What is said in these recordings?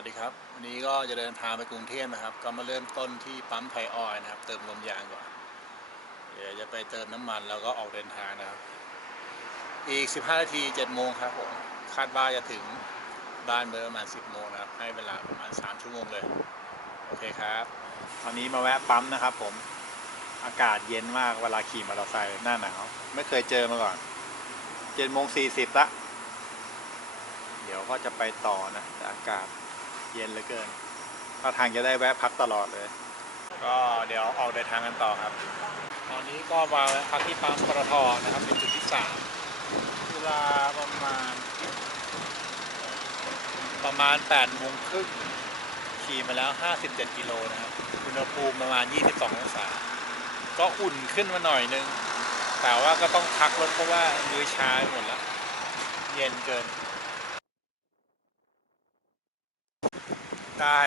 วัสดีครับวันนี้ก็จะเดินทางไปกรุงเทพนะครับ ก็มาเริ่มต้นที่ปั๊มไทยออยนะครับ เติมลมยางก่อนเดี๋ยวจะไปเติมน้ำมันแล้วก็ออกเดินทางนะครับ อีก 15 นาที7โมงครับผมคาดว่าจะถึงบ้านเบอร์ประมาณ 10 โมงนะครับ ให้เวลาประมาณ 3 ชั่วโมงเลย โอเคครับ ตอนนี้มาแวะปั๊มนะครับผมอากาศเย็นมากเวลาขี่มอเตอร์ไซค์หน้าหนาวไม่เคยเจอมาก่อน7โมง40ละเดี๋ยวก็จะไปต่อนะอากาศ เย็นเหลือเกินถ้าทางจะได้แวะพักตลอดเลย ก็เดี๋ยวออกเดินทางกันต่อครับ ตอนนี้ก็มาพักที่ปั๊มปตทนะครับเป็นจุดที่สามเวลาประมาณ ประมาณ8โมงครึ่งขี่มาแล้ว 57 กิโลนะครับอุณหภูมิประมาณ 22 องศา ก็อุ่นขึ้นมาหน่อยนึง แต่ว่าก็ต้องพักรถเพราะว่ามือชาหมดแล้ว เย็นเกิน ได้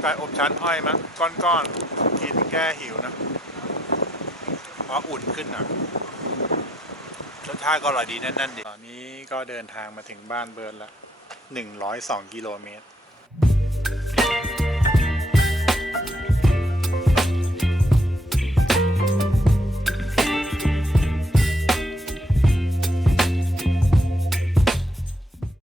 ไก่อบชั้นอ้อยมั้งก้อนๆกินแก้หิวนะเพราะอุ่นขึ้นนะรสชาติก็อร่อยดีแน่นๆดีตอนนี้ก็เดินทางมาถึงบ้านเบิร์นละ102กิโลเมตร